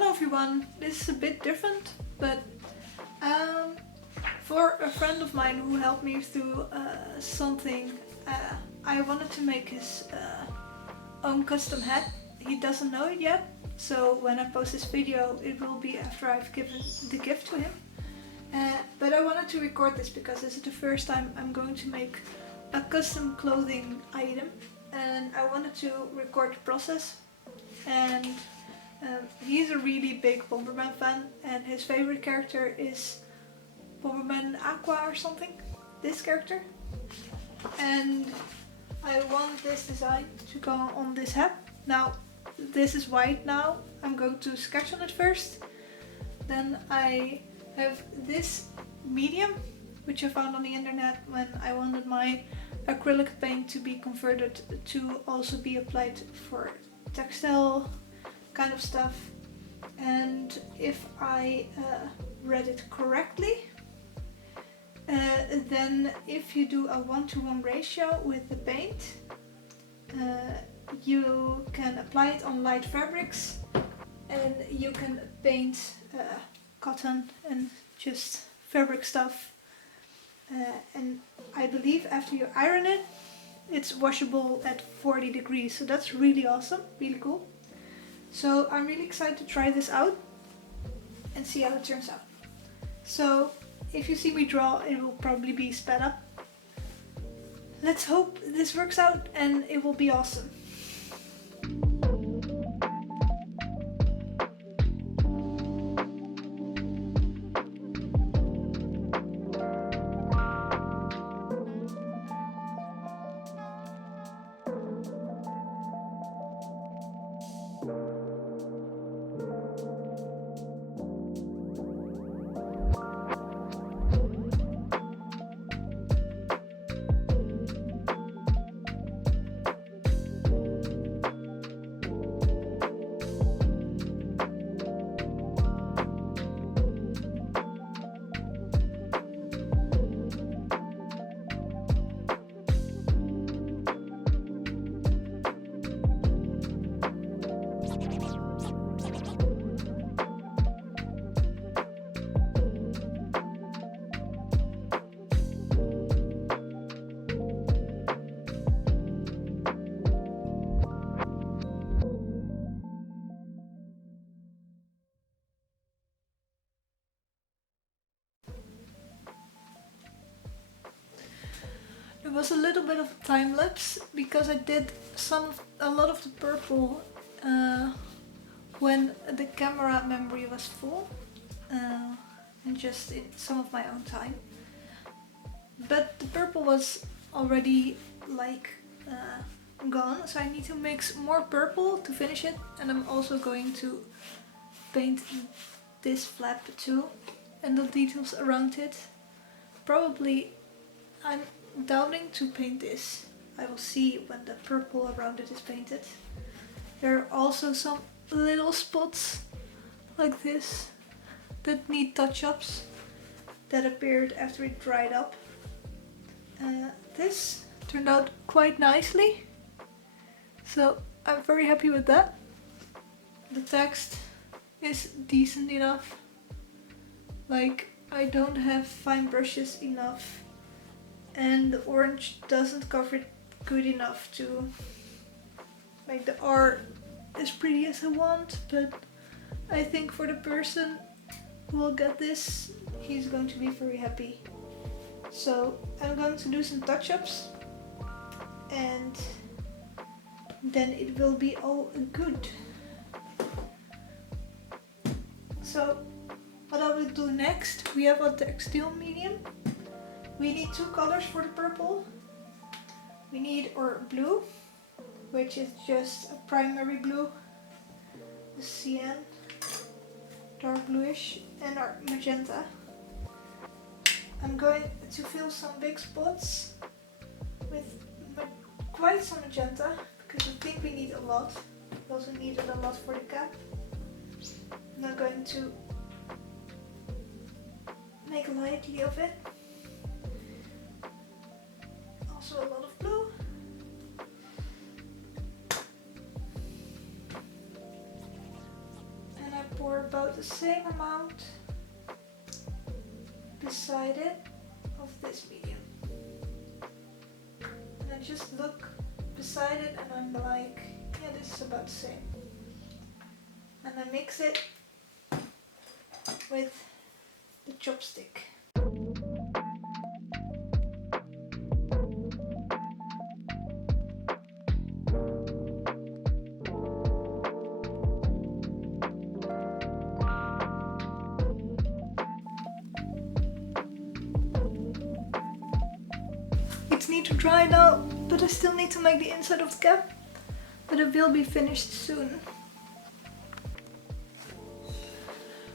Hello everyone, this is a bit different, but for a friend of mine who helped me through something, I wanted to make his own custom hat. He doesn't know it yet, so when I post this video it will be after I've given the gift to him. But I wanted to record this because this is the first time I'm going to make a custom clothing item, and I wanted to record the process. And he's a really big Bomberman fan, and his favorite character is Bomberman Aqua or something, this character. And I want this design to go on this hat. Now this is white now, I'm going to sketch on it first. Then I have this medium, which I found on the internet when I wanted my acrylic paint to be converted to also be applied for textile kind of stuff. And if I read it correctly, then if you do a 1-to-1 ratio with the paint, you can apply it on light fabrics, and you can paint cotton and just fabric stuff. And I believe after you iron it, it's washable at 40 degrees, so that's really awesome, really cool. So I'm really excited to try this out and see how it turns out. So if you see me draw, it will probably be sped up. Let's hope this works out and it will be awesome. There was a little bit of a time lapse because I did a lot of the purple when the camera memory was full, and just in some of my own time. But the purple was already like gone, so I need to mix more purple to finish it, and I'm also going to paint this flap too and the details around it. Probably I'm doubting to paint this. I will see when the purple around it is painted. There are also some little spots like this that need touch-ups that appeared after it dried up. This turned out quite nicely, so I'm very happy with that. The text is decent enough. Like, I don't have fine brushes enough, and the orange doesn't cover it good enough to make the art as pretty as I want, but I think for the person who will get this, he's going to be very happy. So I'm going to do some touch-ups and then it will be all good. So what I will do next, we have a textile medium. We need two colors for the purple. We need our blue, which is just a primary blue, the cyan, dark bluish, and our magenta. I'm going to fill some big spots with quite some magenta, because I think we need a lot. We also needed a lot for the cap. I'm not going to make lightly of it. Also a lot of blue. And I pour about the same amount beside it of this medium. And I just look beside it and I'm like, yeah, this is about the same. And I mix it with the chopstick. It's need to dry now, but I still need to make the inside of the cap, but it will be finished soon.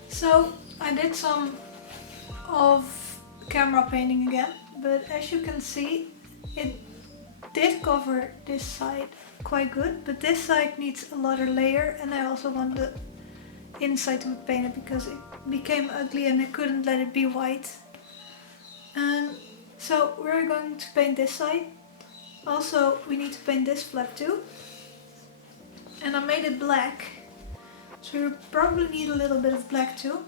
So I did some of camera painting again, but as you can see, it did cover this side quite good, but this side needs a lighter layer, and I also want the inside to be painted because it became ugly and I couldn't let it be white. So we're going to paint this side. Also we need to paint this flap too. And I made it black. So you probably need a little bit of black too.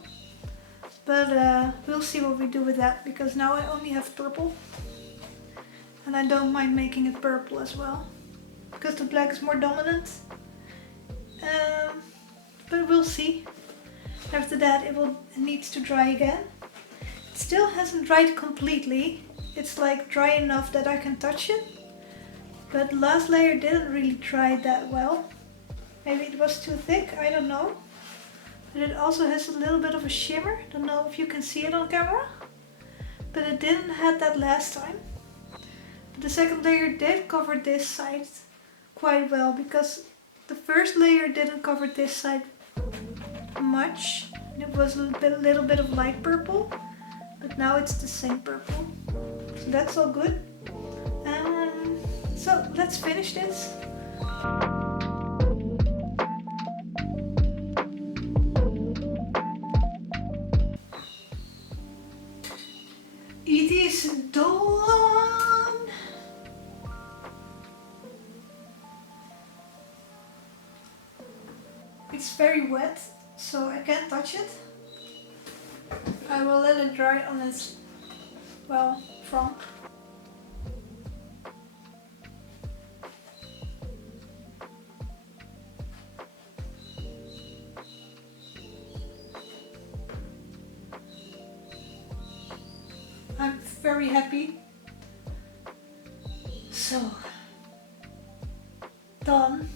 But we'll see what we do with that, because now I only have purple. And I don't mind making it purple as well, because the black is more dominant. But we'll see. After that it needs to dry again. It still hasn't dried completely. It's like dry enough that I can touch it. But the last layer didn't really dry that well. Maybe it was too thick, I don't know. But it also has a little bit of a shimmer. Don't know if you can see it on camera. But it didn't have that last time. But the second layer did cover this side quite well, because the first layer didn't cover this side much. It was a little bit of light purple. But now it's the same purple. So that's all good. So let's finish this. It is done! It's very wet, so I can't touch it. I will let it dry on its, well, front. I'm very happy. So, done.